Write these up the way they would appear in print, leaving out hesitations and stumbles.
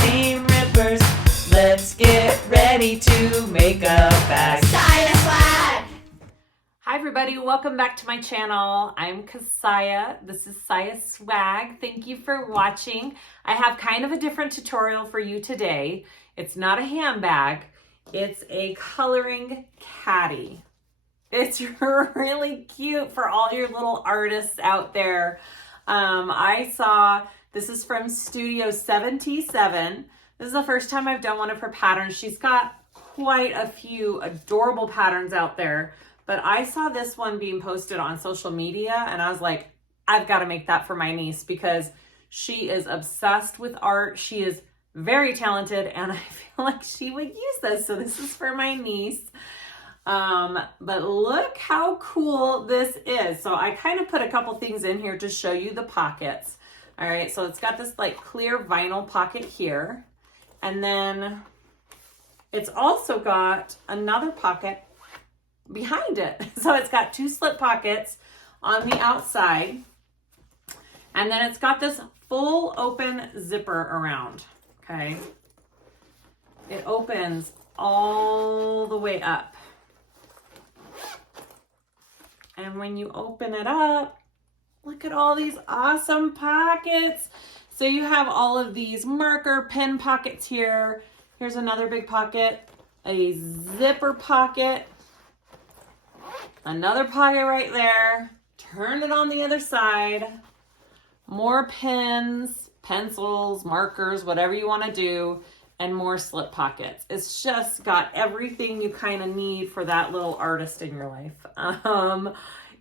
seam rippers. Let's get ready to make a bag. SiahSwag! Hi everybody, welcome back to my channel. I'm Kassiah. This is SiahSwag. Thank you for watching. I have kind of a different tutorial for you today. It's not a handbag, it's a coloring caddy. It's really cute for all your little artists out there. I saw, this is from Studio 77. This is the first time I've done one of her patterns. She's got quite a few adorable patterns out there, but I saw this one being posted on social media and I was like, I've got to make that for my niece because she is obsessed with art. She is very talented and I feel like she would use this. So this is for my niece. But look how cool this is. So I kind of put a couple things in here to show you the pockets. All right, so it's got this like clear vinyl pocket here. And then it's also got another pocket behind it. So it's got two slip pockets on the outside. And then it's got this full open zipper around, okay? It opens all the way up. And when you open it up, look at all these awesome pockets. So you have all of these marker pen pockets here. Here's another big pocket, a zipper pocket, another pocket right there. Turn it on the other side. More pens, pencils, markers, whatever you want to do, and more slip pockets. It's just got everything you kind of need for that little artist in your life.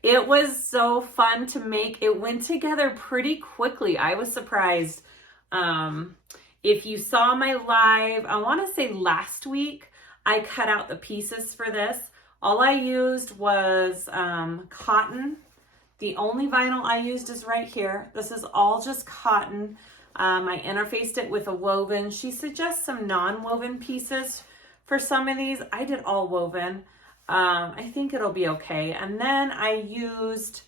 It was so fun to make. It went together pretty quickly. I was surprised. If you saw my live, I want to say last week, I cut out the pieces for this. All I used was cotton. The only vinyl I used is right here. This is all just cotton. I interfaced it with a woven. She suggests some non-woven pieces for some of these. I did all woven. I think it'll be okay. And then I used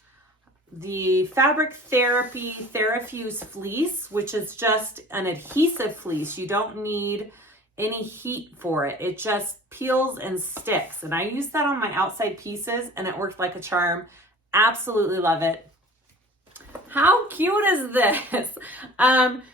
the Fabric Therapy TheraFuse Fleece, which is just an adhesive fleece. You don't need any heat for it. It just peels and sticks. And I used that on my outside pieces and it worked like a charm. Absolutely love it. How cute is this?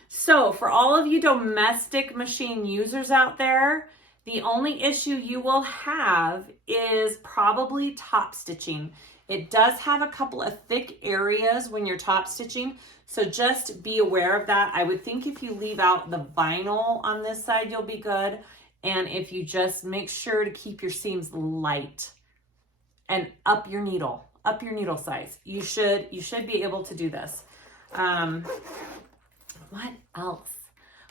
So for all of you domestic machine users out there, the only issue you will have is probably top stitching. It does have a couple of thick areas when you're top stitching, so just be aware of that. I would think if you leave out the vinyl on this side, you'll be good. And if you just make sure to keep your seams light and up your needle size, you should be able to do this. What else?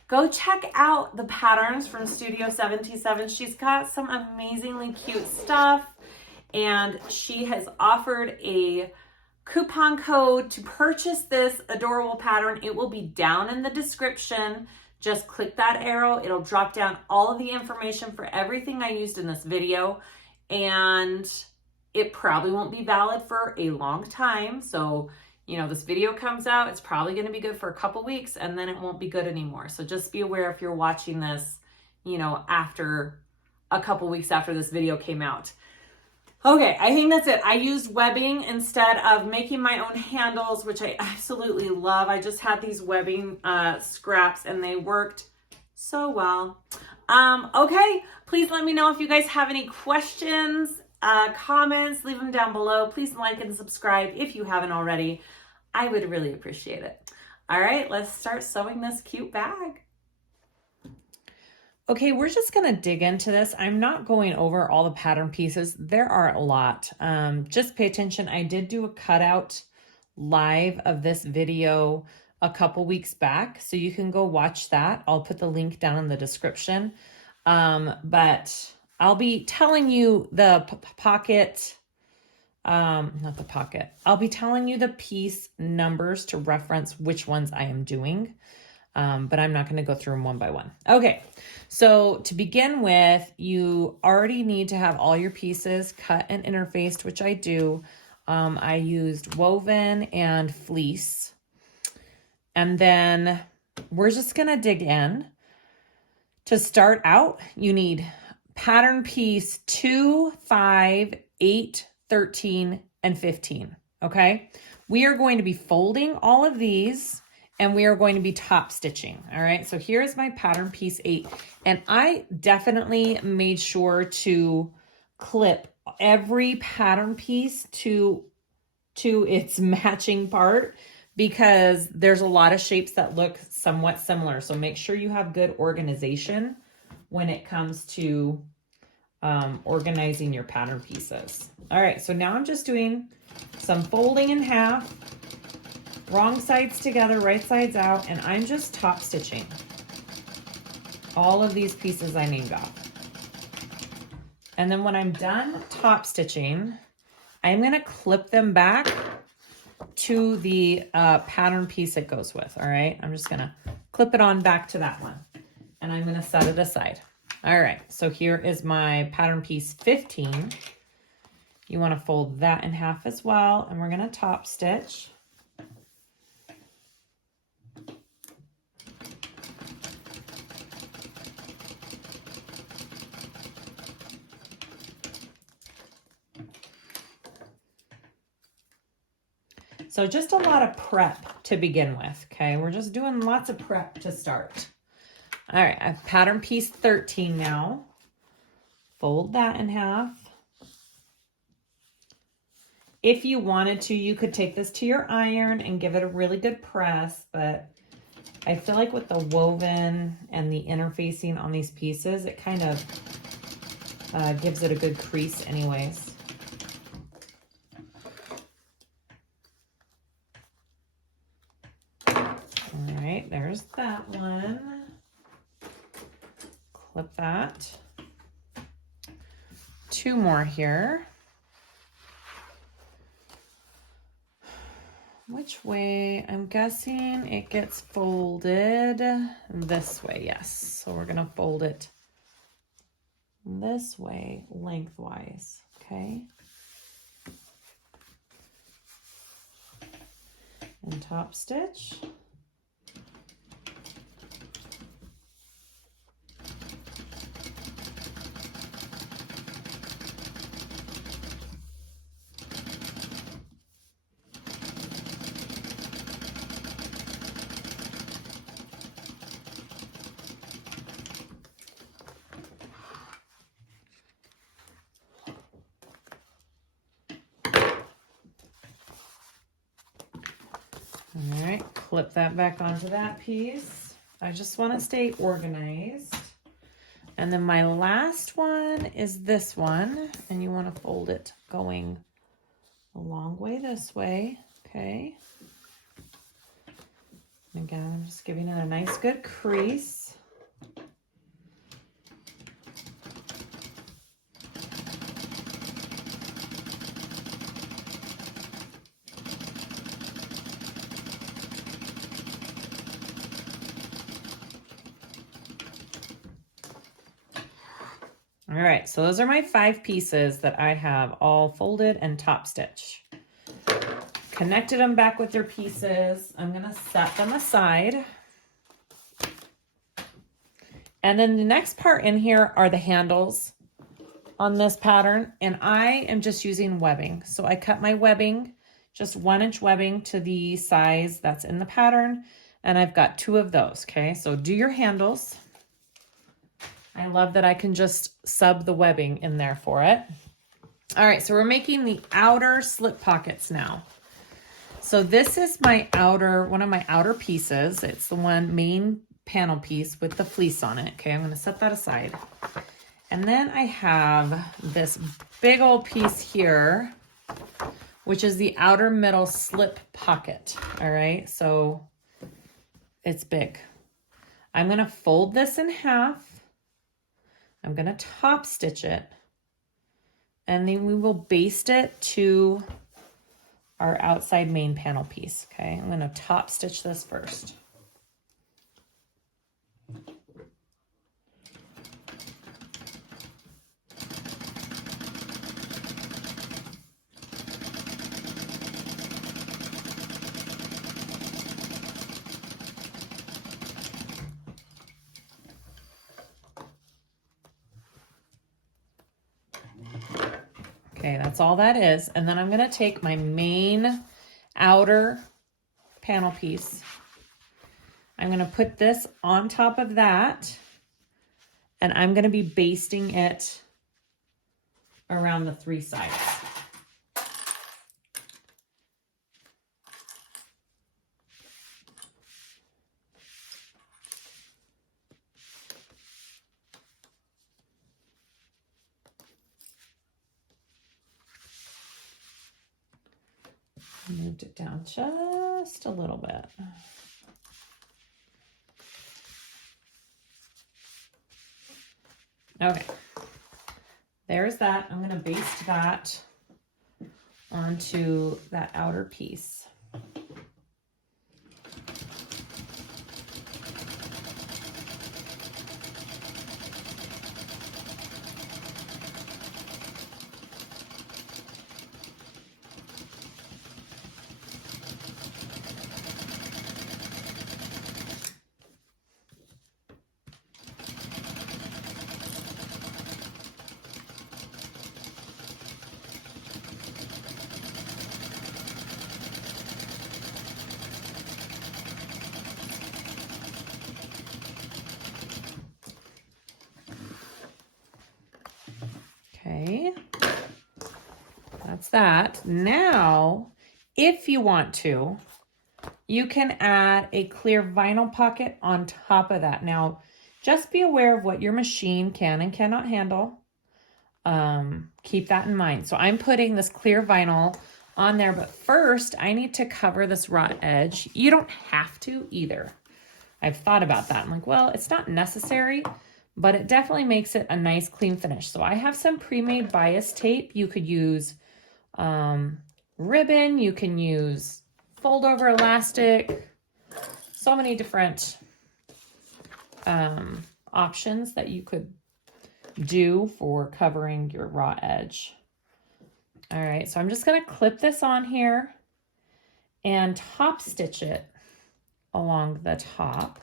Go check out the patterns from Studio 77. She's got some amazingly cute stuff and she has offered a coupon code to purchase this adorable pattern. It will be down in the description. Just click that arrow. It'll drop down all of the information for everything I used in this video, and it probably won't be valid for a long time. So, you know, this video comes out, it's probably going to be good for a couple weeks and then it won't be good anymore. So just be aware if you're watching this, you know, after a couple weeks after this video came out. Okay, I think that's it. I used webbing instead of making my own handles, which I absolutely love. I just had these webbing scraps and they worked so well. Okay, please let me know if you guys have any questions, comments, leave them down below. Please like and subscribe if you haven't already. I would really appreciate it. All right, let's start sewing this cute bag. Okay, we're just gonna dig into this. I'm not going over all the pattern pieces. There are a lot. Just pay attention. I did do a cutout live of this video a couple weeks back, so you can go watch that. I'll put the link down in the description. But I'll be telling you the pocket, not the pocket. I'll be telling you the piece numbers to reference which ones I am doing. But I'm not going to go through them one by one. Okay, so to begin with, you already need to have all your pieces cut and interfaced, which I do. I used woven and fleece. And then we're just going to dig in. To start out, you need pattern piece 2, 5, 8, 13, and 15, okay? We are going to be folding all of these and we are going to be top stitching, all right? So here's my pattern piece 8, and I definitely made sure to clip every pattern piece to its matching part, because there's a lot of shapes that look somewhat similar. So make sure you have good organization when it comes to organizing your pattern pieces. All right, so now I'm just doing some folding in half, wrong sides together, right sides out, and I'm just top stitching all of these pieces I named off. And then when I'm done top stitching, I'm gonna clip them back to the pattern piece it goes with, all right? I'm just gonna clip it on back to that one, and I'm gonna set it aside. All right, so here is my pattern piece 15. You wanna fold that in half as well, and we're gonna top stitch. So just a lot of prep to begin with, okay? We're just doing lots of prep to start. All right, I have pattern piece 13 now. Fold that in half. If you wanted to, you could take this to your iron and give it a really good press, but I feel like with the woven and the interfacing on these pieces, it kind of gives it a good crease anyways. All right, there's that one. Clip that. 2 more here. Which way? I'm guessing it gets folded this way, yes. So we're gonna fold it this way lengthwise, okay? And top stitch. All right, clip that back onto that piece. I just want to stay organized. And then my last one is this one, and you want to fold it going a long way this way, okay? And again, I'm just giving it a nice good crease. All right, so those are my 5 pieces that I have all folded and top stitch. Connected them back with their pieces. I'm gonna set them aside. And then the next part in here are the handles on this pattern, and I am just using webbing. So I cut my webbing, just 1-inch webbing to the size that's in the pattern, and I've got 2 of those, okay? So do your handles. I love that I can just sub the webbing in there for it. All right, so we're making the outer slip pockets now. So this is my outer, one of my outer pieces. It's the one main panel piece with the fleece on it. Okay, I'm gonna set that aside. And then I have this big old piece here, which is the outer middle slip pocket. All right, so it's big. I'm gonna fold this in half. I'm gonna top stitch it, and then we will baste it to our outside main panel piece, okay? I'm gonna top stitch this first. Okay, that's all that is. And then I'm gonna take my main outer panel piece. I'm gonna put this on top of that, and I'm gonna be basting it around the 3 sides. Moved it down just a little bit. Okay, there's that. I'm gonna baste that onto that outer piece. Okay, that's that. Now, if you want to, you can add a clear vinyl pocket on top of that. Now, just be aware of what your machine can and cannot handle. Keep that in mind. So I'm putting this clear vinyl on there, but first I need to cover this raw edge. You don't have to either. I've thought about that. I'm like, well, it's not necessary, but it definitely makes it a nice clean finish. So I have some pre-made bias tape. You could use ribbon, you can use fold over elastic, so many different options that you could do for covering your raw edge. All right, so I'm just gonna clip this on here and top stitch it along the top,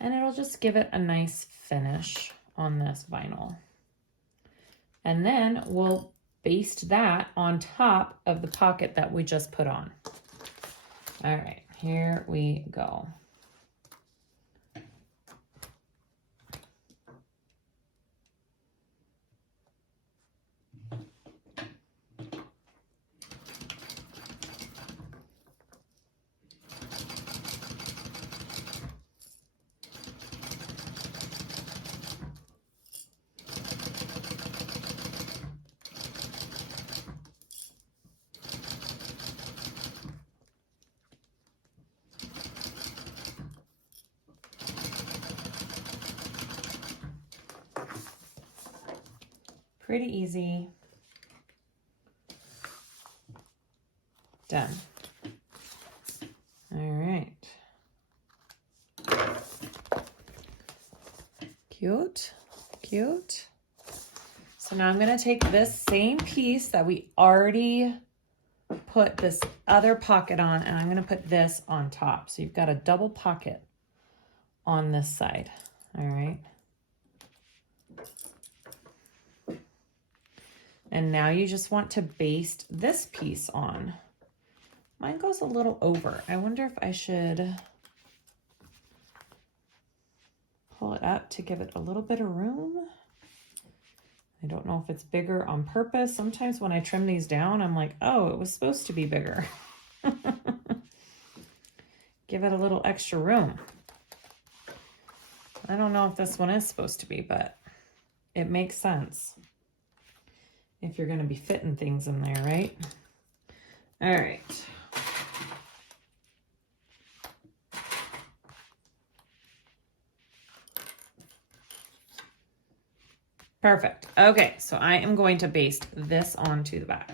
and it'll just give it a nice finish on this vinyl. And then we'll baste that on top of the pocket that we just put on. All right, here we go. Pretty easy. Done. All right. Cute, cute. So now I'm gonna take this same piece that we already put this other pocket on, and I'm gonna put this on top. So you've got a double pocket on this side, all right? And now you just want to baste this piece on. Mine goes a little over. I wonder if I should pull it up to give it a little bit of room. I don't know if it's bigger on purpose. Sometimes when I trim these down, I'm like, oh, it was supposed to be bigger. Give it a little extra room. I don't know if this one is supposed to be, but it makes sense if you're going to be fitting things in there, right? All right. Perfect. Okay, so I am going to baste this onto the back.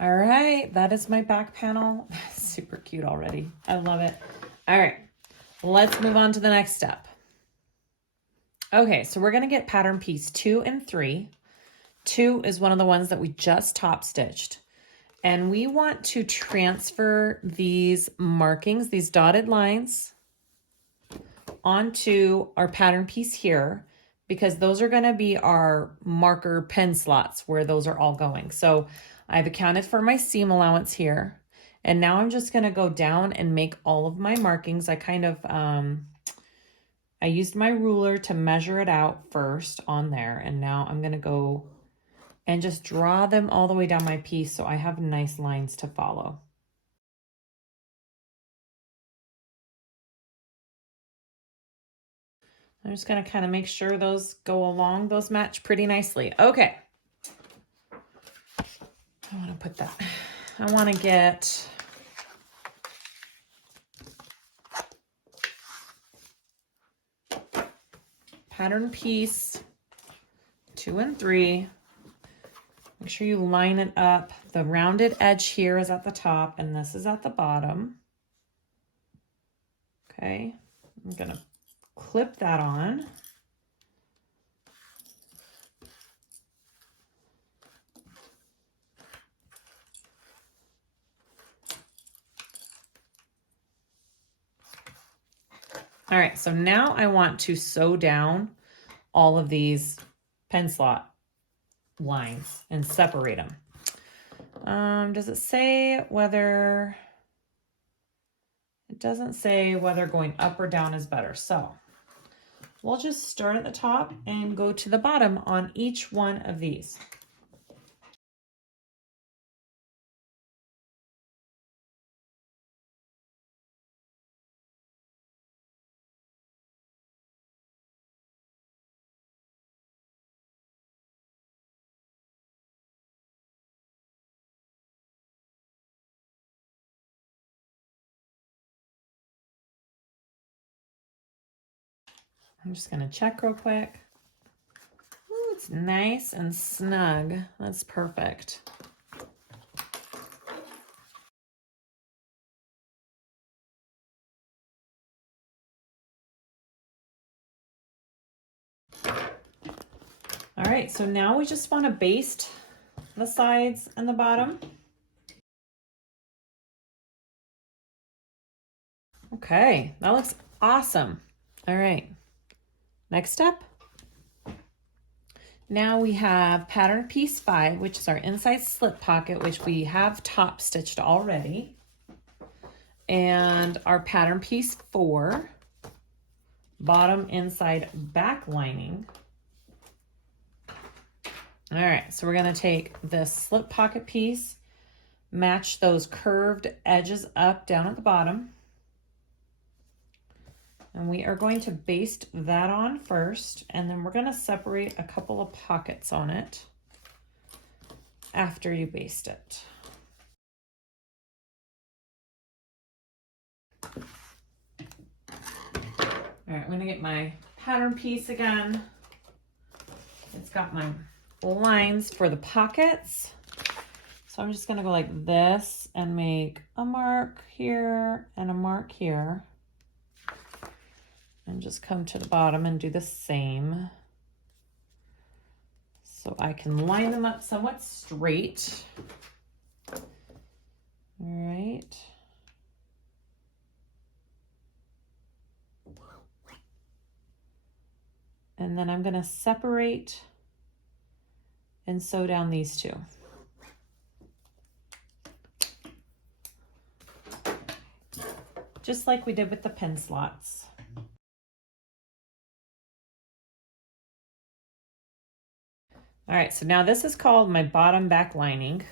All right, that is my back panel. Super cute already. I love it. All right, let's move on to the next step. Okay, so we're gonna get pattern piece 2 and 3. 2 is one of the ones that we just top stitched. And we want to transfer these markings, these dotted lines, onto our pattern piece here, because those are gonna be our marker pen slots where those are all going. So I've accounted for my seam allowance here. And now I'm just gonna go down and make all of my markings. I kind of, I used my ruler to measure it out first on there. And now I'm gonna go and just draw them all the way down my piece so I have nice lines to follow. I'm just gonna kind of make sure those go along, those match pretty nicely. Okay. I wanna put that, I wanna get pattern piece 2 and 3. Make sure you line it up. The rounded edge here is at the top and this is at the bottom. Okay, I'm gonna clip that on. All right, so now I want to sew down all of these pen slot lines and separate them. Does it say whether, it doesn't say whether going up or down is better. So we'll just start at the top and go to the bottom on each one of these. I'm just gonna check real quick. Ooh, it's nice and snug. That's perfect. All right, so now we just want to baste the sides and the bottom. Okay, that looks awesome. All right, next step. Now we have pattern piece 5, which is our inside slip pocket, which we have top stitched already. And our pattern piece 4, bottom inside back lining. All right, so we're gonna take this slip pocket piece, match those curved edges up down at the bottom. And we are going to baste that on first, and then we're gonna separate a couple of pockets on it after you baste it. All right, I'm gonna get my pattern piece again. It's got my lines for the pockets. So I'm just gonna go like this and make a mark here and a mark here. And just come to the bottom and do the same. So I can line them up somewhat straight. All right. And then I'm gonna separate and sew down these two. Just like we did with the pen slots. All right, so now this is called my bottom back lining.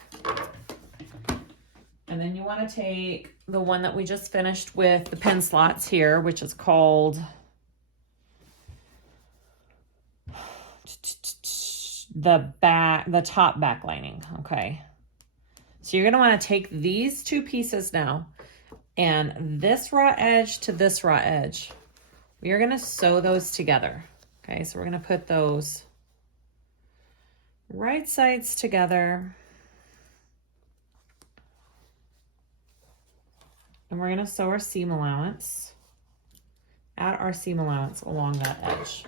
And then you want to take the one that we just finished with the pen slots here, which is called the top back lining. Okay. So you're going to want to take these two pieces now and this raw edge to this raw edge. We are going to sew those together. Okay, so we're going to put those right sides together. And we're going to sew our seam allowance, add our seam allowance along that edge.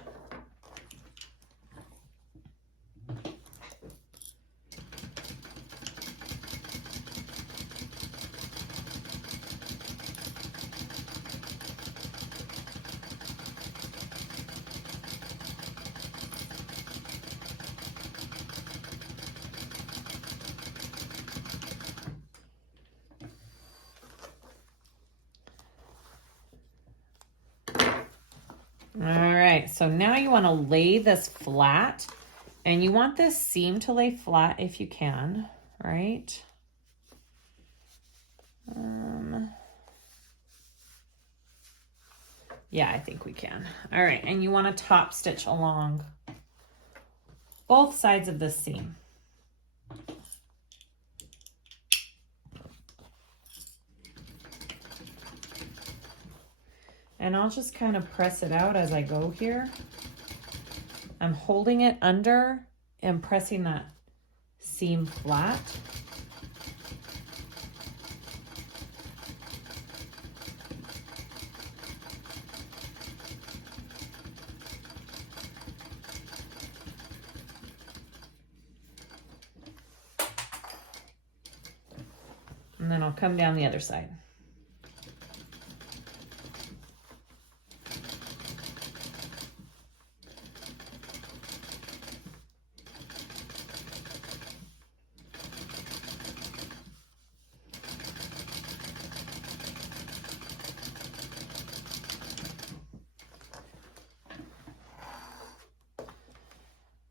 All right, so now you want to lay this flat, and you want this seam to lay flat if you can, right? Yeah, I think we can. All right, and you want to top stitch along both sides of this seam. And I'll just kind of press it out as I go here. I'm holding it under and pressing that seam flat. And then I'll come down the other side.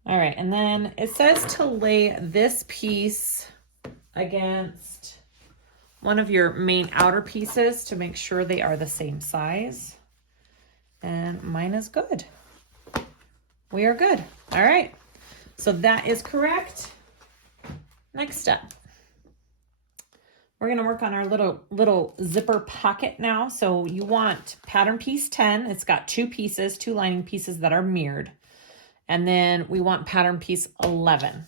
All right, and then it says to lay this piece against one of your main outer pieces to make sure they are the same size. And mine is good. We are good. All right, so that is correct. Next step. We're gonna work on our little zipper pocket now. So you want pattern piece 10. It's got two pieces, two lining pieces that are mirrored. And then we want pattern piece 11.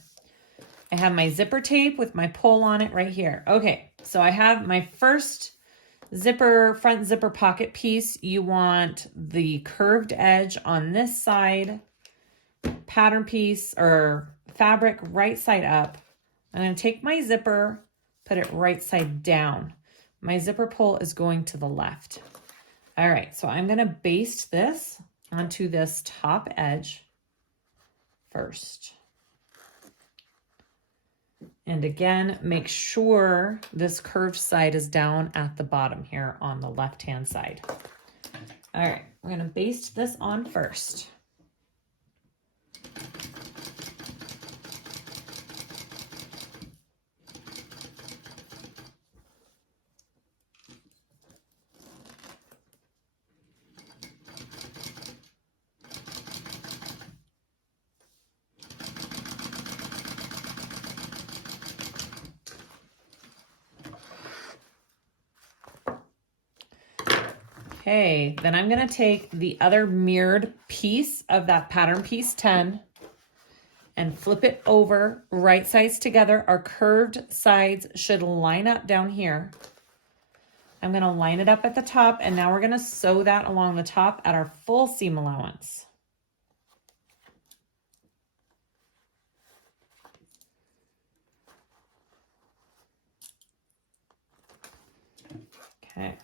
I have my zipper tape with my pole on it right here. Okay, so I have my first zipper, front zipper pocket piece. You want the curved edge on this side, pattern piece or fabric right side up. I'm gonna take my zipper, put it right side down. My zipper pole is going to the left. All right, so I'm gonna baste this onto this top edge first. And again, make sure this curved side is down at the bottom here on the left-hand side. All right, we're gonna baste this on first. Okay, then I'm gonna take the other mirrored piece of that pattern piece 10 and flip it over right sides together. Our curved sides should line up down here. I'm gonna line it up at the top, and now we're gonna sew that along the top at our full seam allowance. Okay.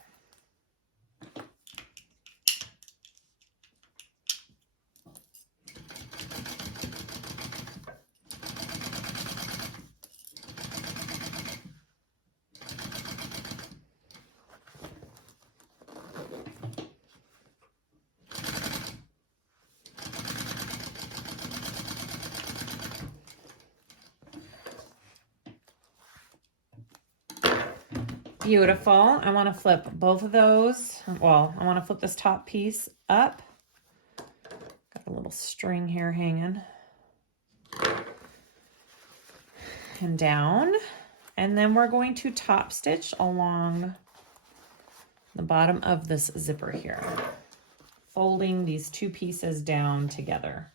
Beautiful. I want to flip both of those. Well, I want to flip this top piece up. Got a little string here hanging. And down. And then we're going to top stitch along the bottom of this zipper here, folding these two pieces down together.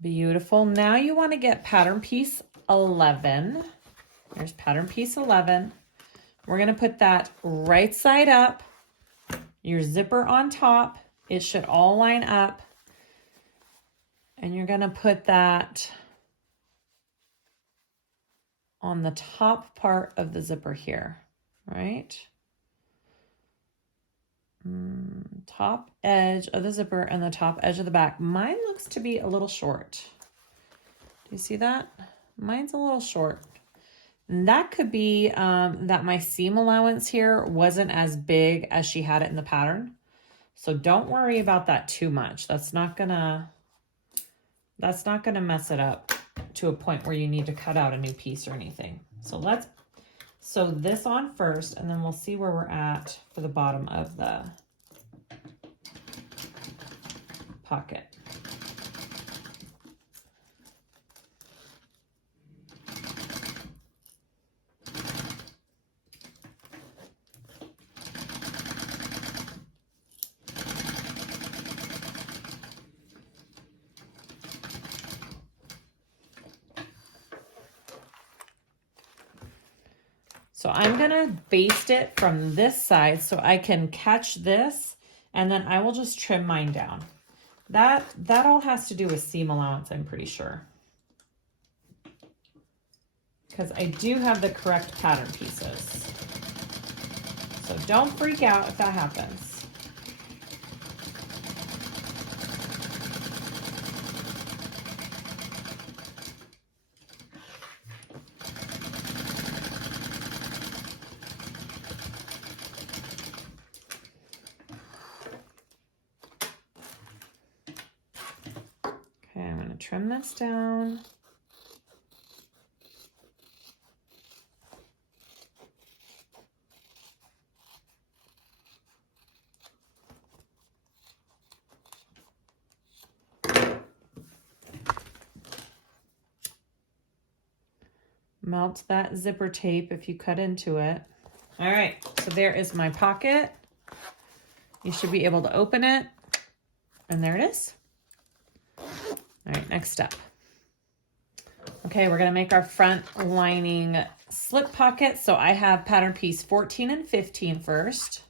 Beautiful. Now you want to get pattern piece 11. There's pattern piece 11. We're going to put that right side up, your zipper on top. It should all line up. And you're going to put that on the top part of the zipper here, right? Top edge of the zipper and the top edge of the back. Mine looks to be a little short. Do you see that? Mine's a little short. And that could be that my seam allowance here wasn't as big as she had it in the pattern. So don't worry about that too much. That's not gonna mess it up to a point where you need to cut out a new piece or anything. So let's sew this on first, and then we'll see where we're at for the bottom of the pocket. So I'm gonna baste it from this side so I can catch this, and then I will just trim mine down. That all has to do with seam allowance, I'm pretty sure. Because I do have the correct pattern pieces. So don't freak out if that happens. I'm going to trim this down. Melt that zipper tape if you cut into it. All right, so there is my pocket. You should be able to open it, and there it is. All right, next step. Okay, we're gonna make our front lining slip pocket. So I have pattern piece 14 and 15 first.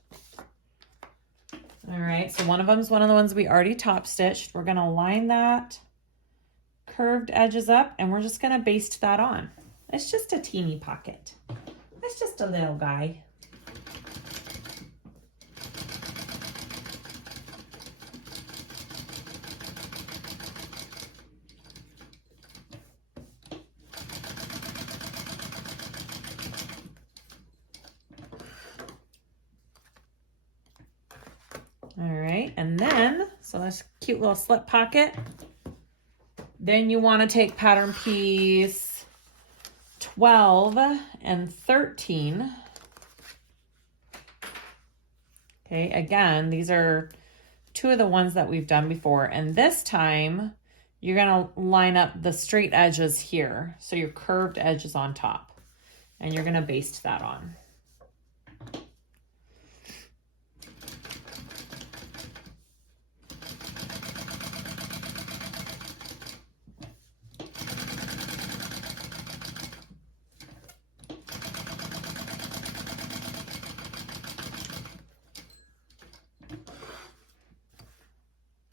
All right, so one of them is one of the ones we already top stitched. We're gonna line that curved edges up, and we're just gonna baste that on. It's just a teeny pocket. It's just a little guy. All right, and then, so that's a cute little slip pocket. Then you want to take pattern piece 12 and 13. Okay, again, these are two of the ones that we've done before, and this time you're gonna line up the straight edges here, so your curved edge is on top, and you're gonna baste that on.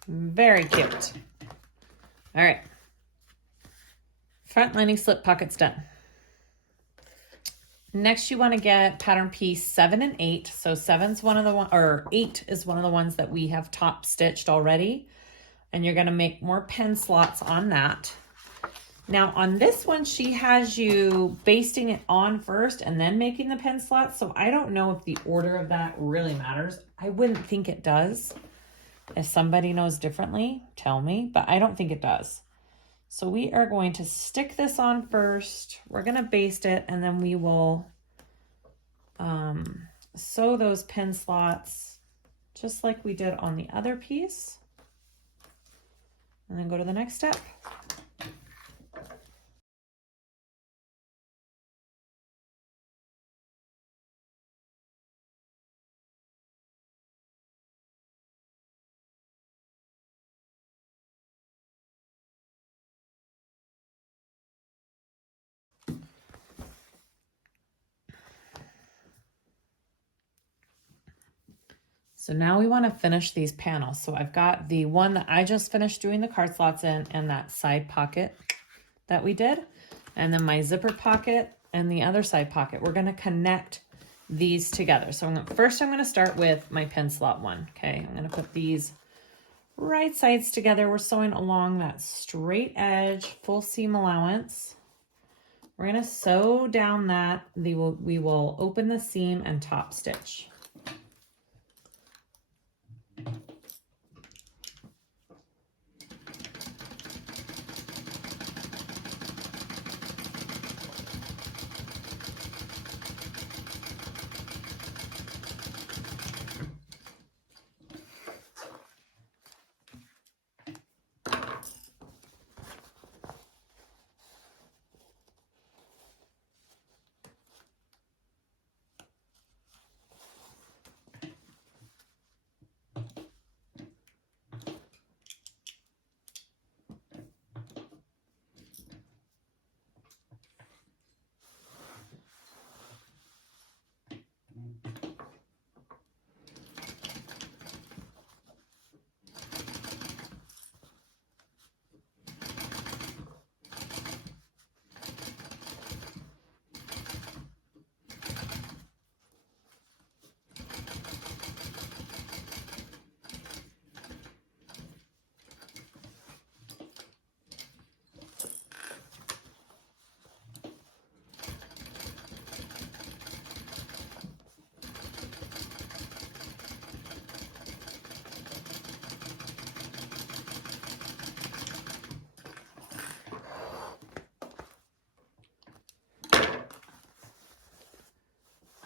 Very cute. All right. Front lining slip pockets done. Next, you want to get pattern piece 7 and 8. So 7's one of the one, or 8 is one of the ones that we have top stitched already. And you're going to make more pen slots on that. Now on this one, she has you basting it on first and then making the pen slots. So I don't know if the order of that really matters. I wouldn't think it does. If somebody knows differently, tell me, but I don't think it does. So we are going to stick this on first. We're going to baste it, and then we will sew those pen slots just like we did on the other piece, and then go to the next step. So now we want to finish these panels. So I've got the one that I just finished doing the card slots in and that side pocket that we did. And then my zipper pocket and the other side pocket. We're going to connect these together. So first I'm going to start with my pin slot one. Okay, I'm going to put these right sides together. We're sewing along that straight edge, full seam allowance. We're going to sew down that. We will open the seam and top stitch.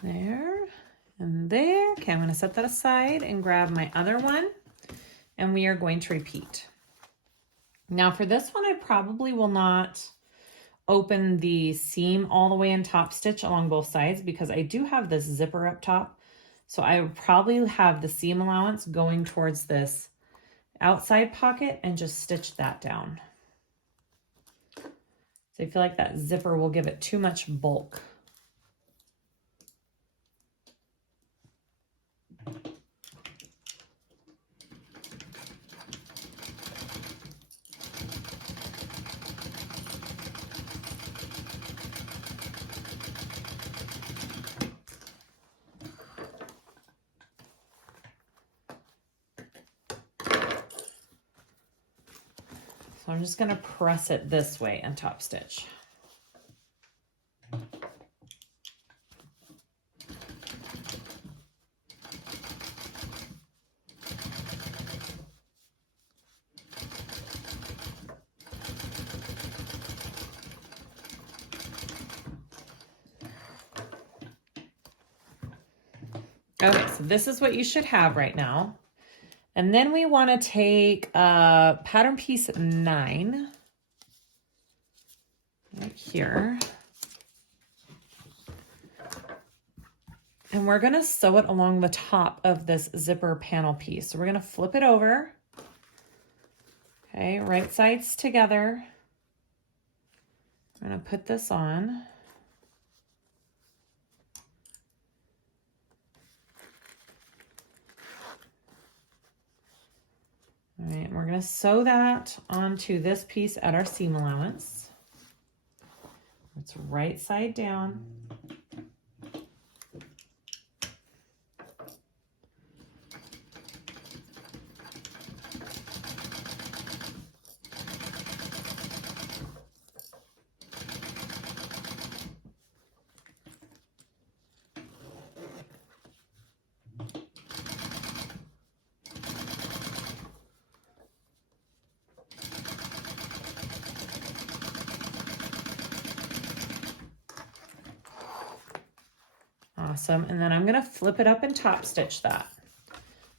There and there. Okay, I'm going to set that aside and grab my other one, and we are going to repeat. Now for this one, I probably will not open the seam all the way in top stitch along both sides because I do have this zipper up top. So I would probably have the seam allowance going towards this outside pocket and just stitch that down. So I feel like that zipper will give it too much bulk. So I'm just going to press it this way and top stitch. Okay, so this is what you should have right now. And then we want to take pattern piece 9 right here. And we're going to sew it along the top of this zipper panel piece. So we're going to flip it over. Okay, right sides together. I'm going to put this on. All right, we're going to sew that onto this piece at our seam allowance. It's right side down. Awesome. And then I'm going to flip it up and top stitch that.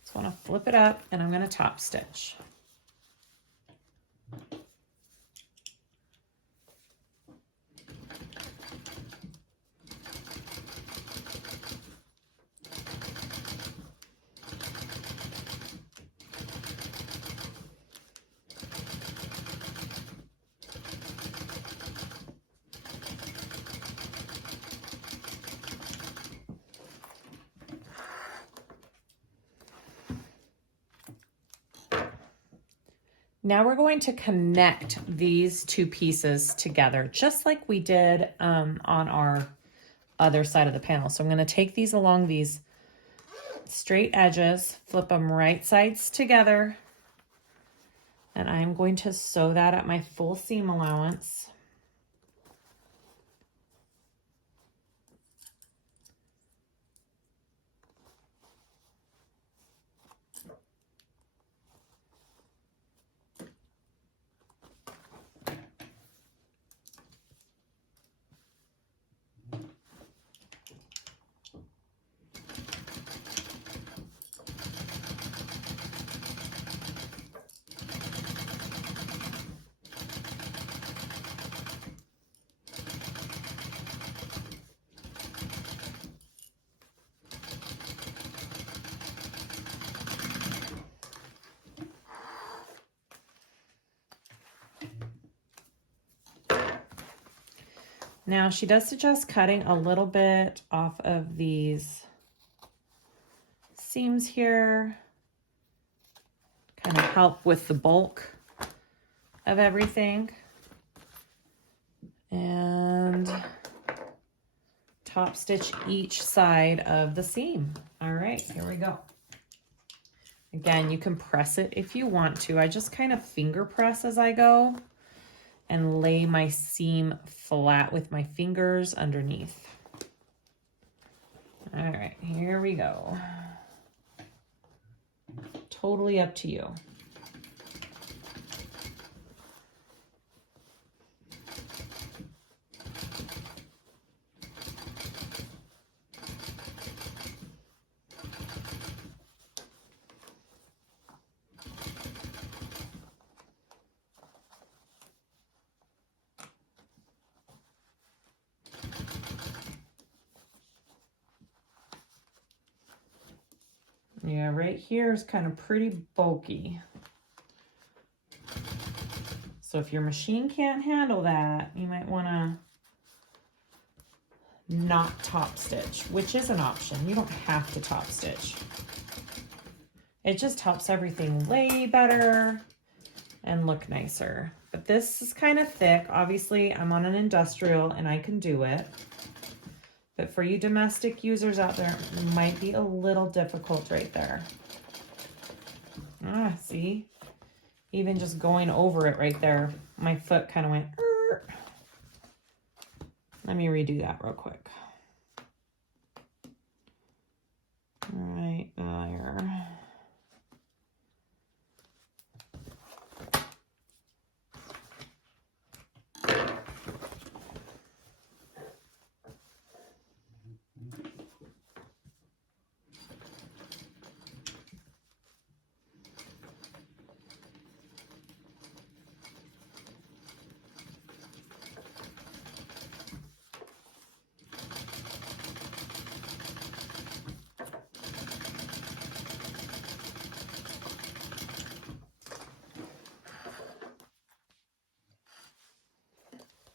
So I want to flip it up and I'm going to top stitch. Now we're going to connect these two pieces together, just like we did on our other side of the panel. So I'm going to take these along these straight edges, flip them right sides together, and I'm going to sew that at my full seam allowance. Now she does suggest cutting a little bit off of these seams here, kind of help with the bulk of everything. And top stitch each side of the seam. All right, here we go. Again, you can press it if you want to. I just kind of finger press as I go and lay my seam flat with my fingers underneath. All right, here we go. Totally up to you. Yeah, right here is kind of pretty bulky. So if your machine can't handle that, you might want to not top stitch, which is an option. You don't have to top stitch. It just helps everything lay better and look nicer. But this is kind of thick. Obviously, I'm on an industrial and I can do it. But for you domestic users out there, it might be a little difficult right there. Ah, see? Even just going over it right there, my foot kind of went, "Er." Let me redo that real quick. Right there.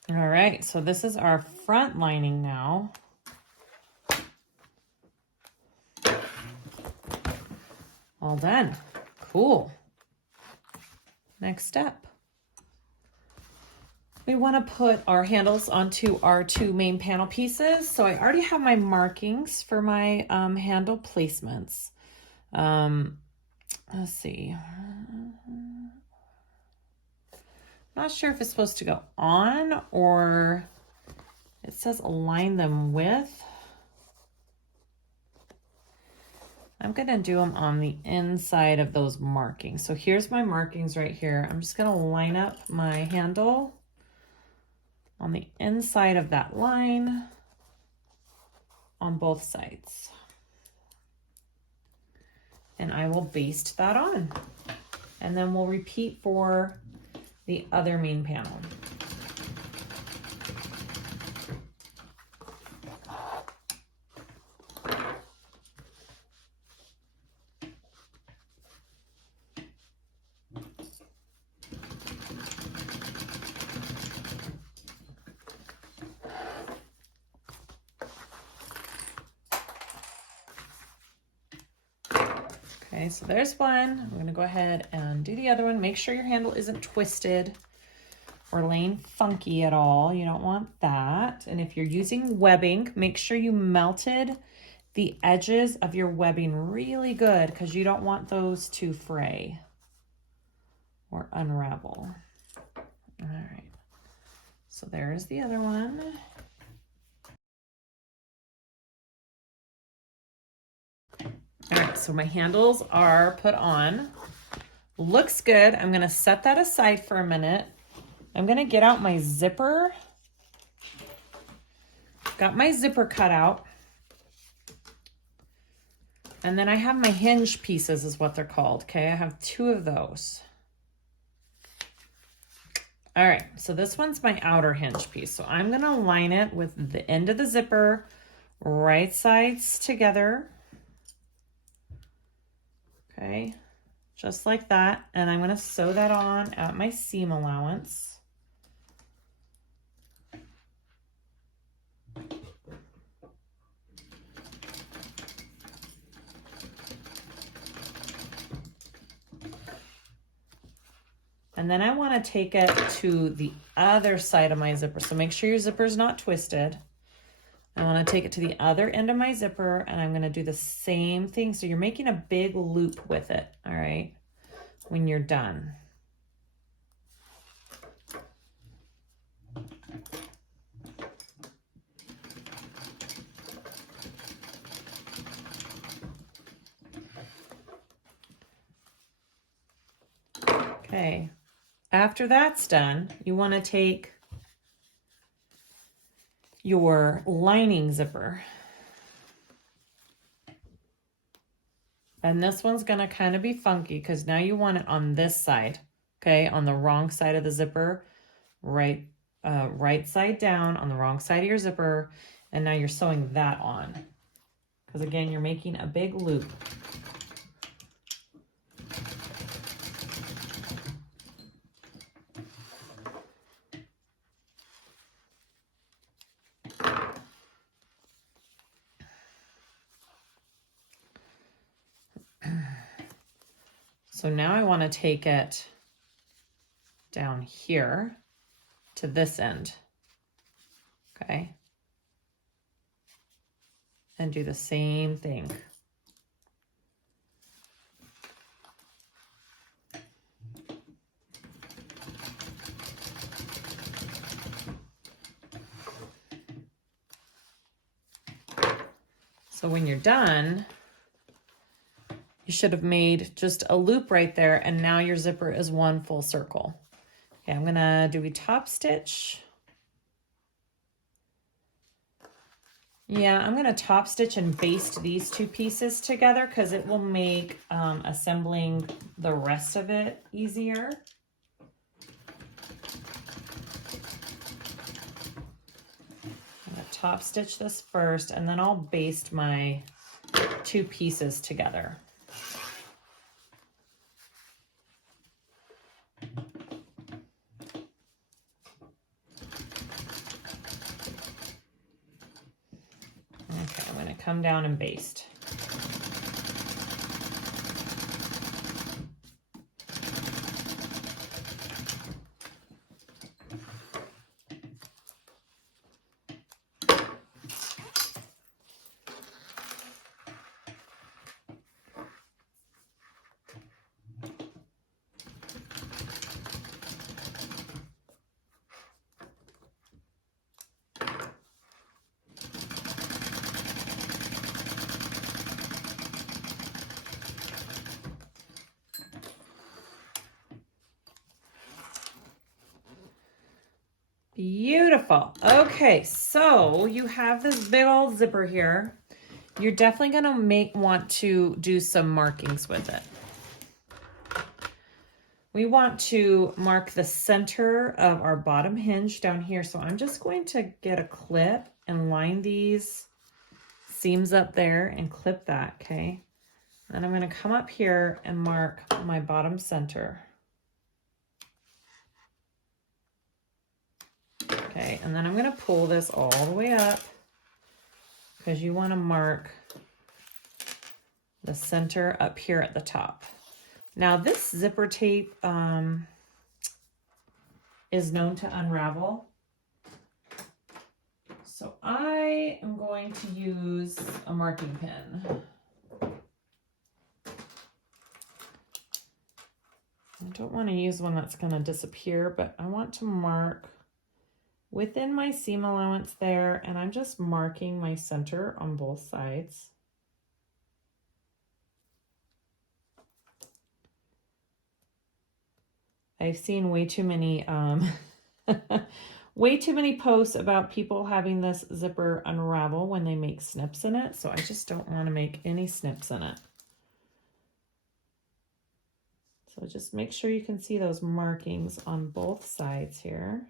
All right, so this is our front lining now. All done. Cool. Next step. We want to put our handles onto our two main panel pieces. So I already have my markings for my handle placements. Let's see. Not sure if it's supposed to go on or it says align them with. I'm going to do them on the inside of those markings. So here's my markings right here. I'm just going to line up my handle on the inside of that line on both sides. And I will baste that on. And then we'll repeat for the other main panel. Okay, so there's one. I'm gonna go ahead and do the other one. Make sure your handle isn't twisted or laying funky at all. You don't want that. And if you're using webbing, make sure you melted the edges of your webbing really good, because you don't want those to fray or unravel. All right, so there's the other one. All right, so my handles are put on. Looks good. I'm gonna set that aside for a minute. I'm gonna get out my zipper. Got my zipper cut out. And then I have my hinge pieces is what they're called, okay? I have 2 of those. All right, so this one's my outer hinge piece. So I'm gonna line it with the end of the zipper, right sides together. Okay, just like that. And I'm gonna sew that on at my seam allowance. And then I want to take it to the other side of my zipper. So make sure your zipper is not twisted. I want to take it to the other end of my zipper, and I'm going to do the same thing. So you're making a big loop with it, all right, when you're done. Okay. After that's done, you want to take your lining zipper. And this one's going to kind of be funky because now you want it on this side, okay, on the wrong side of the zipper, right side down on the wrong side of your zipper. And now you're sewing that on because, again, you're making a big loop. So now I want to take it down here to this end, okay? And do the same thing. So when you're done, you should have made just a loop right there, and now your zipper is one full circle. Okay, I'm gonna do a top stitch. Yeah, I'm gonna top stitch and baste these 2 pieces together because it will make assembling the rest of it easier. I'm gonna top stitch this first, and then I'll baste my 2 pieces together. Okay, I'm going to come down and baste. Beautiful. Okay, so you have this big old zipper here. You're definitely gonna want to do some markings with it. We want to mark the center of our bottom hinge down here. So I'm just going to get a clip and line these seams up there and clip that, okay? Then I'm gonna come up here and mark my bottom center. Okay, and then I'm gonna pull this all the way up because you wanna mark the center up here at the top. Now this zipper tape is known to unravel. So I am going to use a marking pen. I don't want to use one that's going to disappear, but I want to mark within my seam allowance there, and I'm just marking my center on both sides. I've seen way too many way too many posts about people having this zipper unravel when they make snips in it, so I just don't want to make any snips in it. So just make sure you can see those markings on both sides here.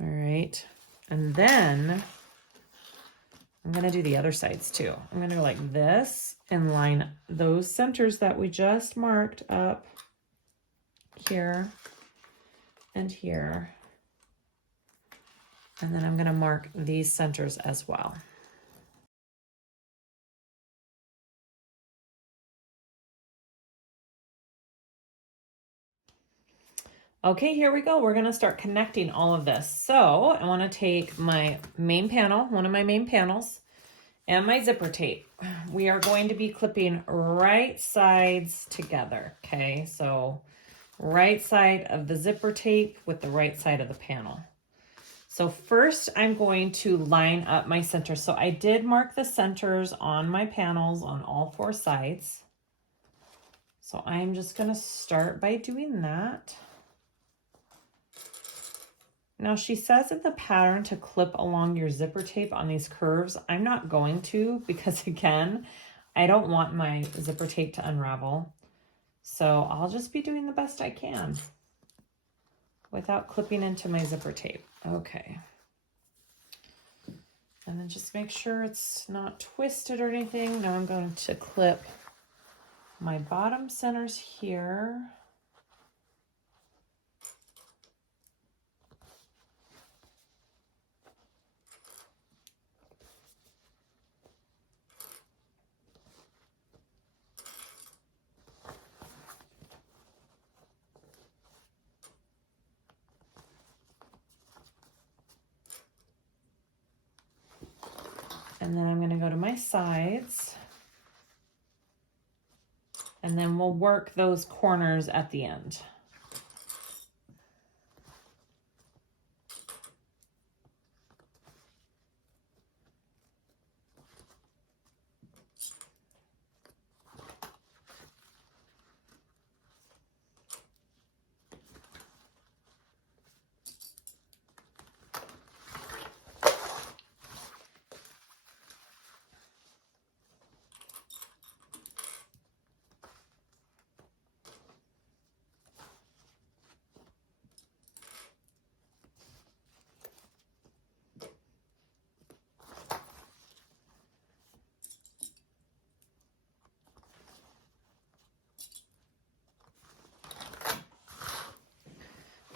All right, and then I'm gonna do the other sides too. I'm gonna go like this and line those centers that we just marked up here and here. And then I'm gonna mark these centers as well. Okay, here we go. We're gonna start connecting all of this. So I wanna take my main panel, one of my main panels, and my zipper tape. We are going to be clipping right sides together, okay? So right side of the zipper tape with the right side of the panel. So first I'm going to line up my centers. So I did mark the centers on my panels on all four sides. So I'm just gonna start by doing that. Now she says in the pattern to clip along your zipper tape on these curves. I'm not going to, because again, I don't want my zipper tape to unravel. So I'll just be doing the best I can without clipping into my zipper tape. Okay. And then just make sure it's not twisted or anything. Now I'm going to clip my bottom centers here. And then I'm going to go to my sides. And then we'll work those corners at the end.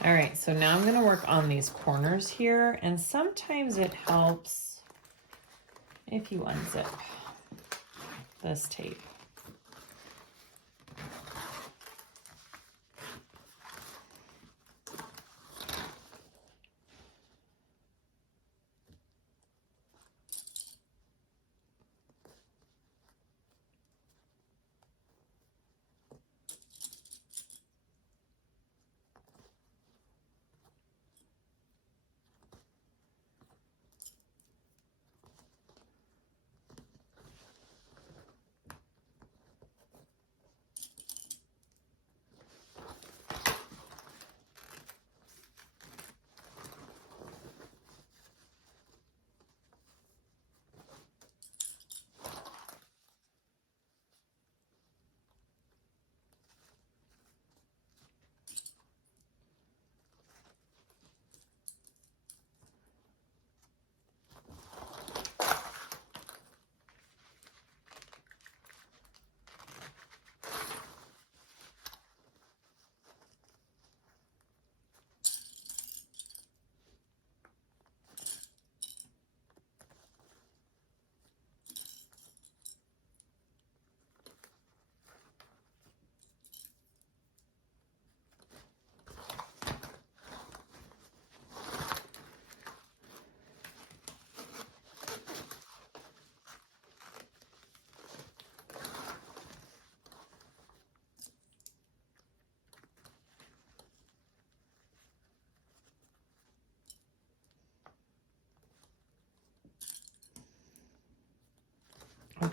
All right, so now I'm going to work on these corners here, and sometimes it helps if you unzip this tape.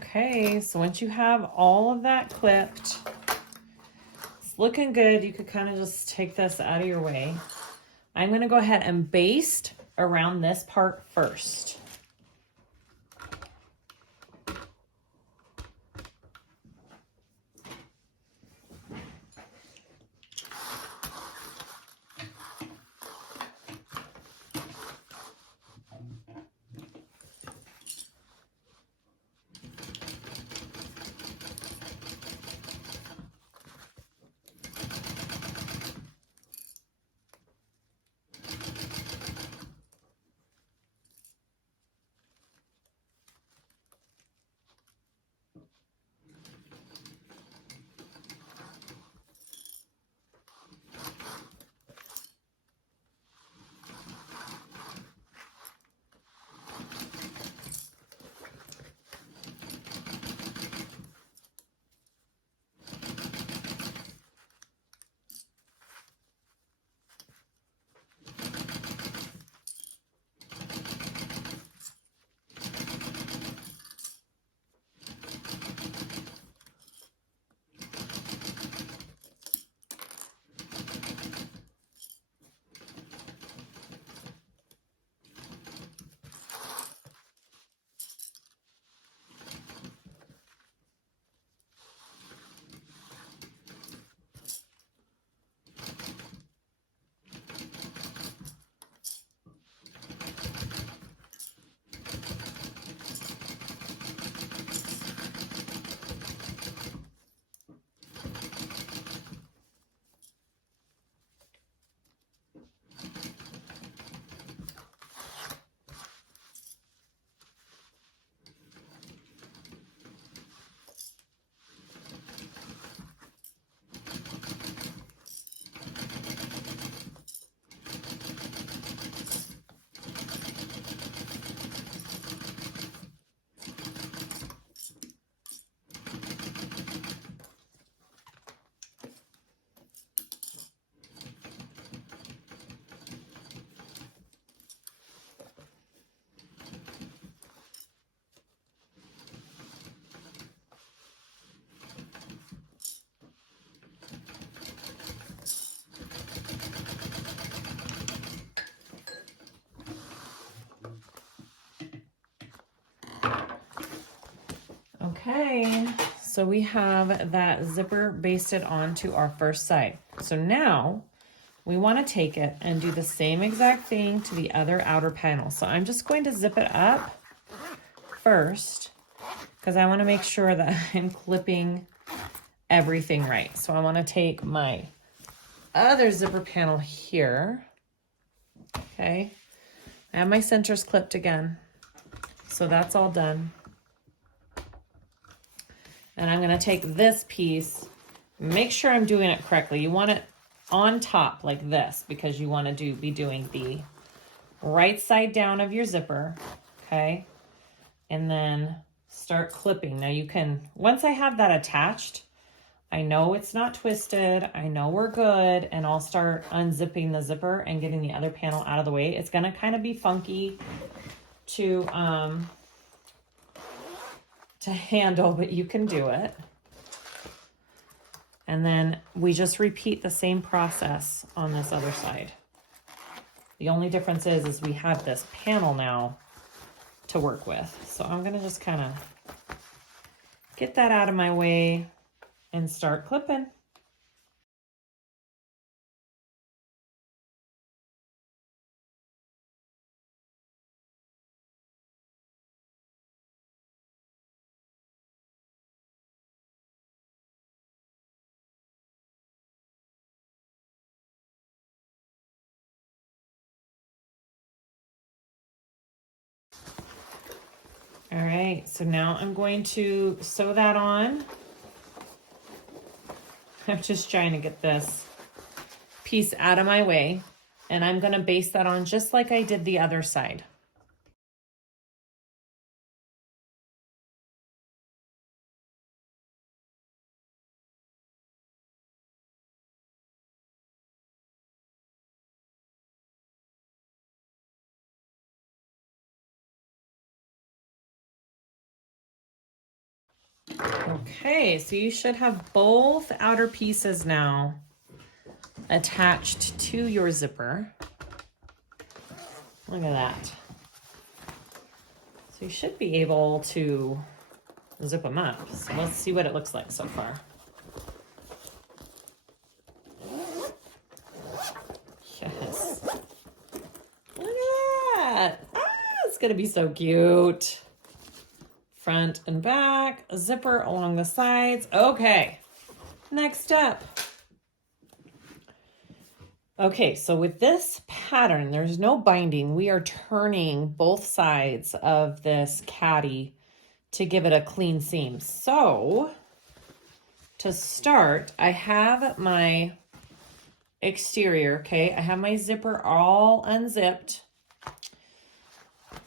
Okay, so once you have all of that clipped, it's looking good. You could kind of just take this out of your way. I'm going to go ahead and baste around this part first. Okay, so we have that zipper basted onto our first side. So now we want to take it and do the same exact thing to the other outer panel. So I'm just going to zip it up first because I want to make sure that I'm clipping everything right. So I want to take my other zipper panel here. Okay, I have my centers clipped again. So that's all done. And I'm going to take this piece, make sure I'm doing it correctly. You want it on top like this because you want to be doing the right side down of your zipper, okay? And then start clipping. Now you can, once I have that attached, I know it's not twisted, I know we're good, and I'll start unzipping the zipper and getting the other panel out of the way. It's going to kind of be funky to handle, but you can do it. And then we just repeat the same process on this other side. The only difference is we have this panel now to work with. So I'm gonna just kind of get that out of my way and start clipping. All right, so now I'm going to sew that on. I'm just trying to get this piece out of my way, and I'm gonna baste that on just like I did the other side. Okay, so you should have both outer pieces now attached to your zipper. Look at that. So you should be able to zip them up. So let's see what it looks like so far. Yes. Look at that. Ah, it's gonna be so cute. Front and back, a zipper along the sides. Okay, next step. Okay, so with this pattern, there's no binding. We are turning both sides of this caddy to give it a clean seam. So to start, I have my exterior, okay? I have my zipper all unzipped.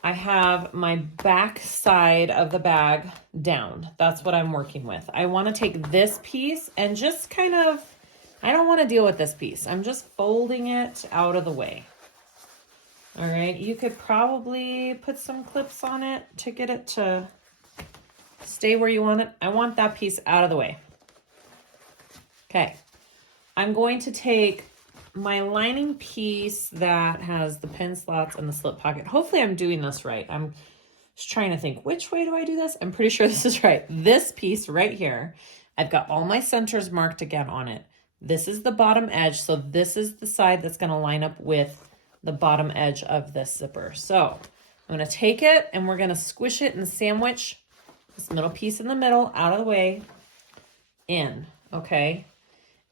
I have my back side of the bag down. That's what I'm working with. I want to take this piece and just kind of, I don't want to deal with this piece. I'm just folding it out of the way. All right, you could probably put some clips on it to get it to stay where you want it. I want that piece out of the way. Okay, I'm going to take my lining piece that has the pin slots and the slip pocket. Hopefully I'm doing this right. I'm just trying to think, which way do I do this? I'm pretty sure this is right. This piece right here, I've got all my centers marked again on it. This is the bottom edge, so this is the side that's gonna line up with the bottom edge of this zipper. So I'm gonna take it and we're gonna squish it and sandwich this middle piece in the middle out of the way in, okay?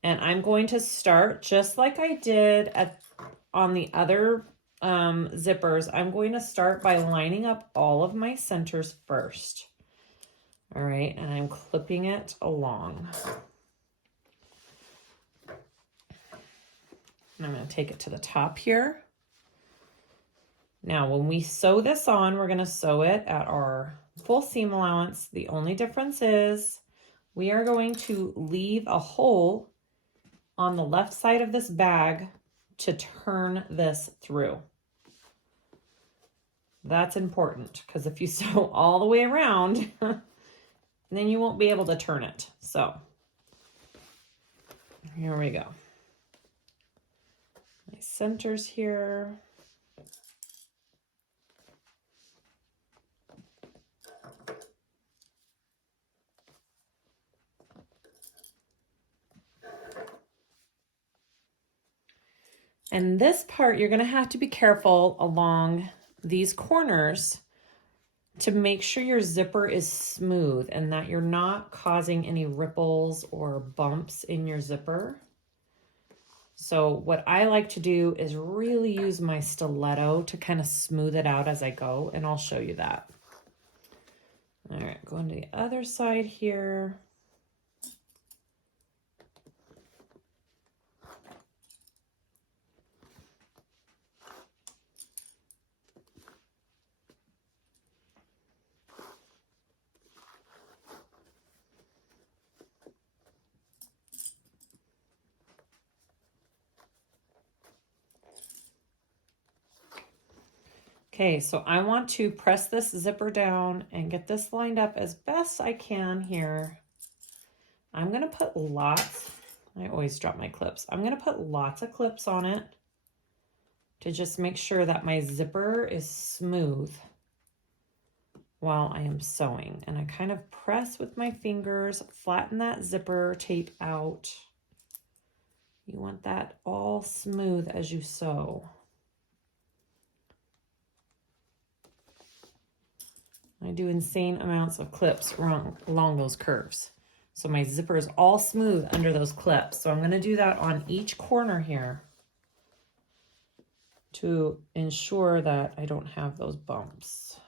And I'm going to start just like I did on the other zippers. I'm going to start by lining up all of my centers first. All right, and I'm clipping it along. And I'm going to take it to the top here. Now, when we sew this on, we're going to sew it at our full seam allowance. The only difference is we are going to leave a hole on the left side of this bag to turn this through. That's important because if you sew all the way around, then you won't be able to turn it. So here we go. My centers here. And this part, you're gonna have to be careful along these corners to make sure your zipper is smooth and that you're not causing any ripples or bumps in your zipper. So what I like to do is really use my stiletto to kind of smooth it out as I go, and I'll show you that. All right, going to the other side here. Okay, so I want to press this zipper down and get this lined up as best I can here. I'm gonna put lots, I always drop my clips. I'm gonna put lots of clips on it to just make sure that my zipper is smooth while I am sewing. And I kind of press with my fingers, flatten that zipper tape out. You want that all smooth as you sew. I do insane amounts of clips along those curves. So my zipper is all smooth under those clips. So I'm going to do that on each corner here to ensure that I don't have those bumps.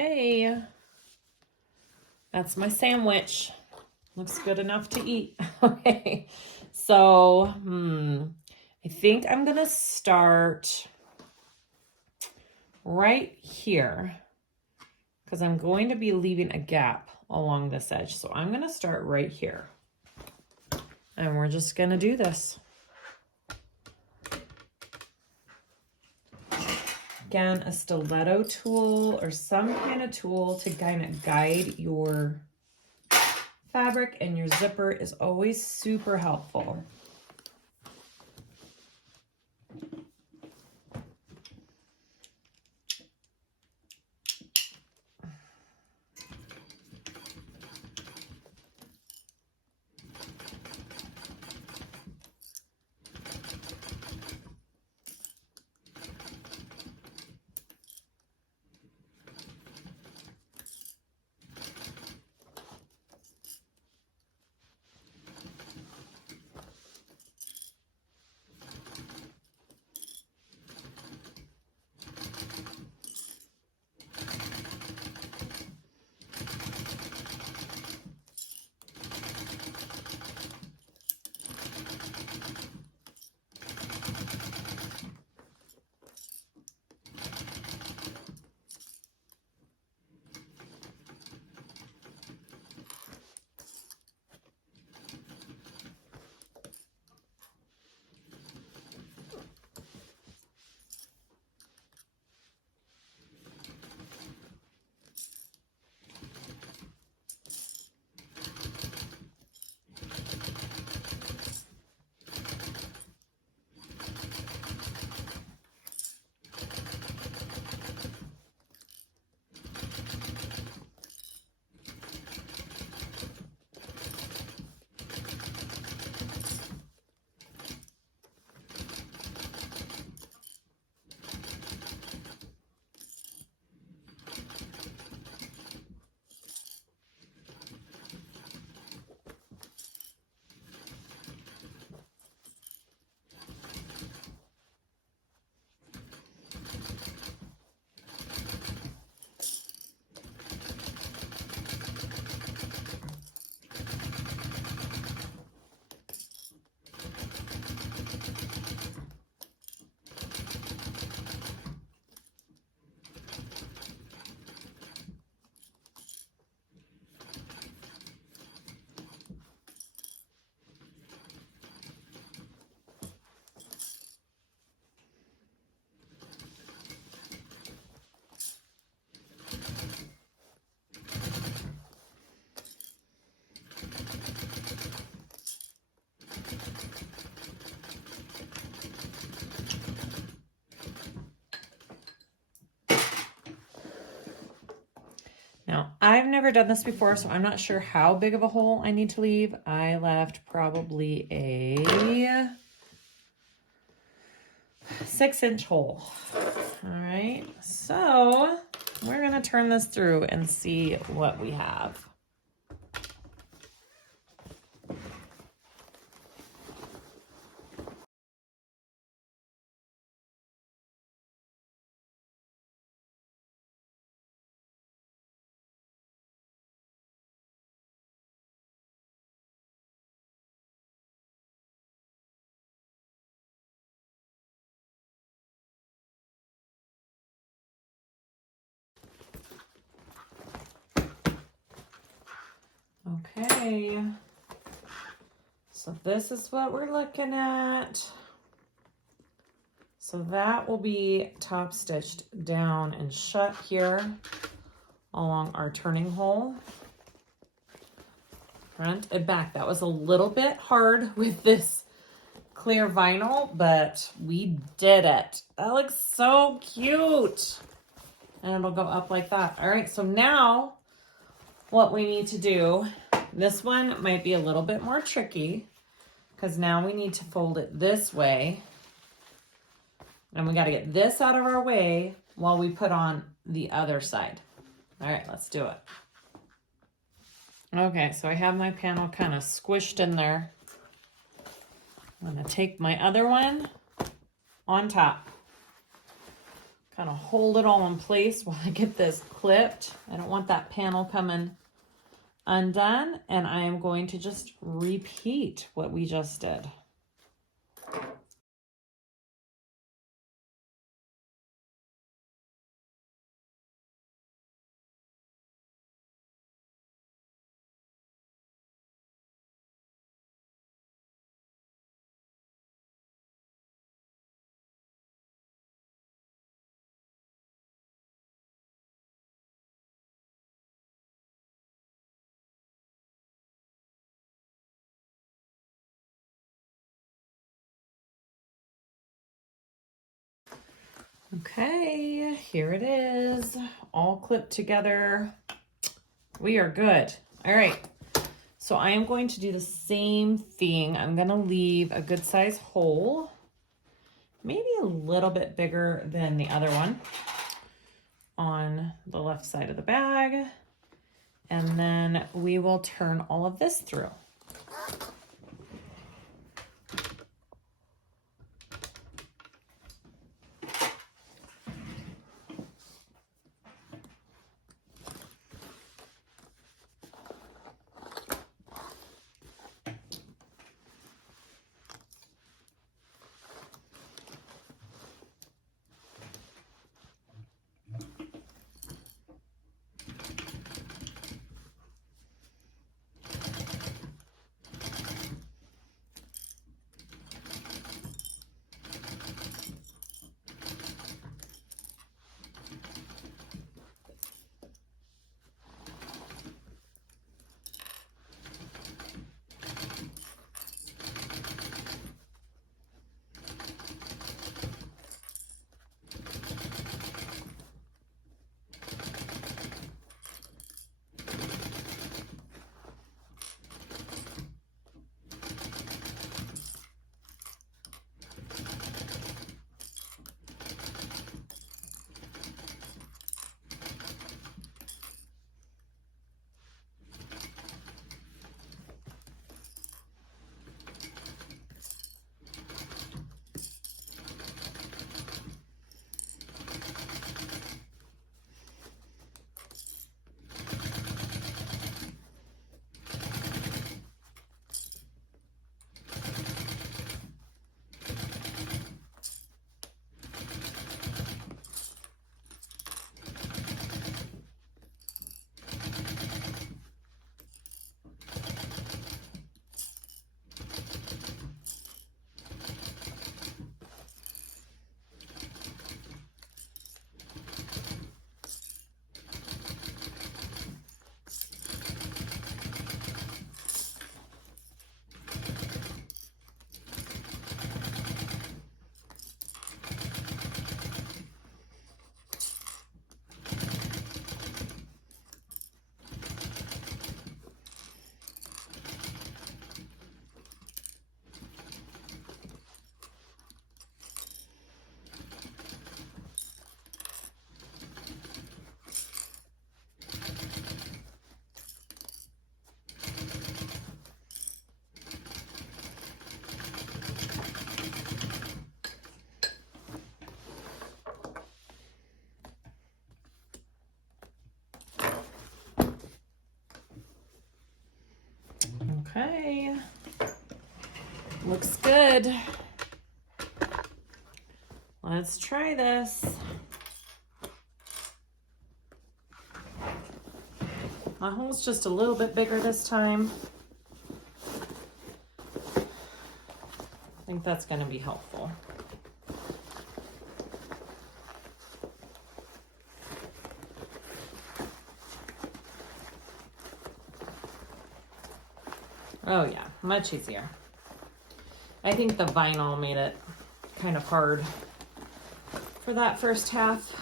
Okay. That's my sandwich. Looks good enough to eat. Okay. So, I think I'm going to start right here because I'm going to be leaving a gap along this edge. So I'm going to start right here. And we're just going to do this. Again, a stiletto tool or some kind of tool to kind of guide your fabric and your zipper is always super helpful. Now, I've never done this before, so I'm not sure how big of a hole I need to leave. I left probably a 6-inch hole. All right, so we're gonna turn this through and see what we have. Okay, so this is what we're looking at. So that will be top stitched down and shut here along our turning hole. Front and back. That was a little bit hard with this clear vinyl, but we did it. That looks so cute. And it'll go up like that. All right, so now what we need to do, this one might be a little bit more tricky because now we need to fold it this way. And we got to get this out of our way while we put on the other side. All right, let's do it. Okay, so I have my panel kind of squished in there. I'm going to take my other one on top. kind of hold it all in place while I get this clipped. I don't want that panel coming undone, and I am going to just repeat what we just did. Okay, here it is, all clipped together. We are good. All right, so I am going to do the same thing. I'm gonna leave a good size hole, maybe a little bit bigger than the other one, on the left side of the bag. And then we will turn all of this through. Okay, looks good. Let's try this. My hole's just a little bit bigger this time. I think that's going to be helpful. Oh yeah, much easier. I think the vinyl made it kind of hard for that first half.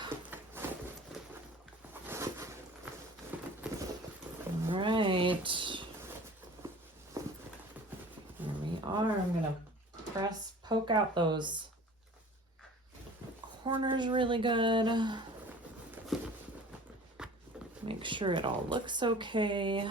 All right. Here we are. I'm gonna poke out those corners really good. Make sure it all looks okay.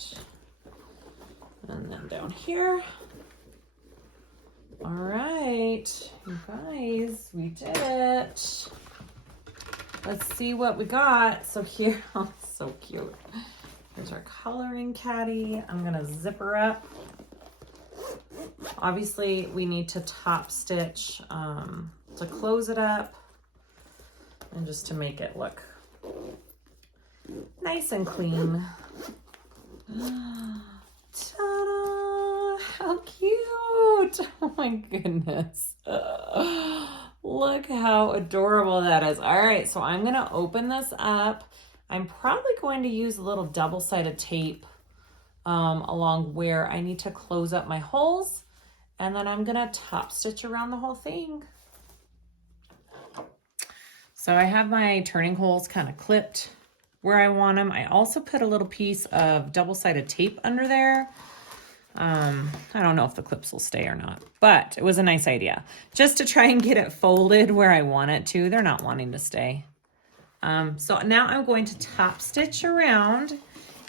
right. And then down here. All right, you guys, we did it. Let's see what we got. So here, oh, so cute. Here's our coloring caddy. I'm gonna zip her up. Obviously, we need to top stitch to close it up and just to make it look nice and clean. Ta-da! How cute! Oh my goodness. Look how adorable that is. All right, so I'm gonna open this up. I'm probably going to use a little double-sided tape along where I need to close up my holes, and then I'm gonna top stitch around the whole thing. So I have my turning holes kind of clipped where I want them. I also put a little piece of double-sided tape under there. I don't know if the clips will stay or not, but it was a nice idea just to try and get it folded where I want it to. They're not wanting to stay. So now I'm going to top stitch around.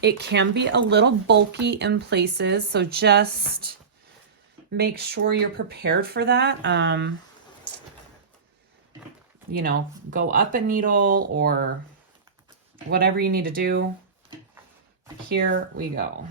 It can be a little bulky in places, so just make sure you're prepared for that. You know, go up a needle or whatever you need to do. Here we go.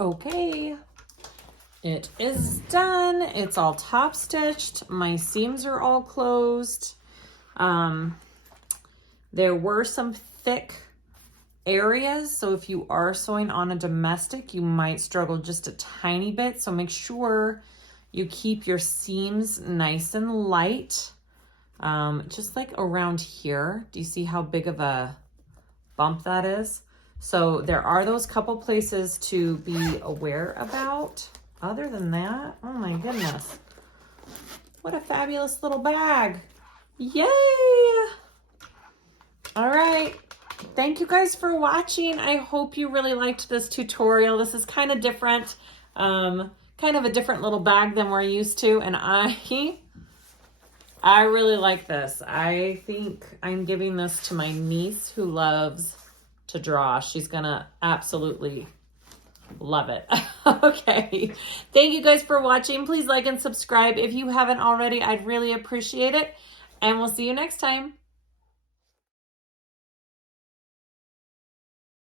Okay, it is done. It's all top stitched. My seams are all closed. There were some thick areas, so if you are sewing on a domestic, you might struggle just a tiny bit. So make sure you keep your seams nice and light. Just like around here. Do you see how big of a bump that is? So there are those couple places to be aware about. Other than that, oh my goodness. What a fabulous little bag. Yay! All right. Thank you guys for watching. I hope you really liked this tutorial. This is kind of different. Kind of a different little bag than we're used to. And I really like this. I think I'm giving this to my niece who loves to draw. She's gonna absolutely love it. Okay. Thank you guys for watching. Please like and subscribe if you haven't already. I'd really appreciate it. And we'll see you next time.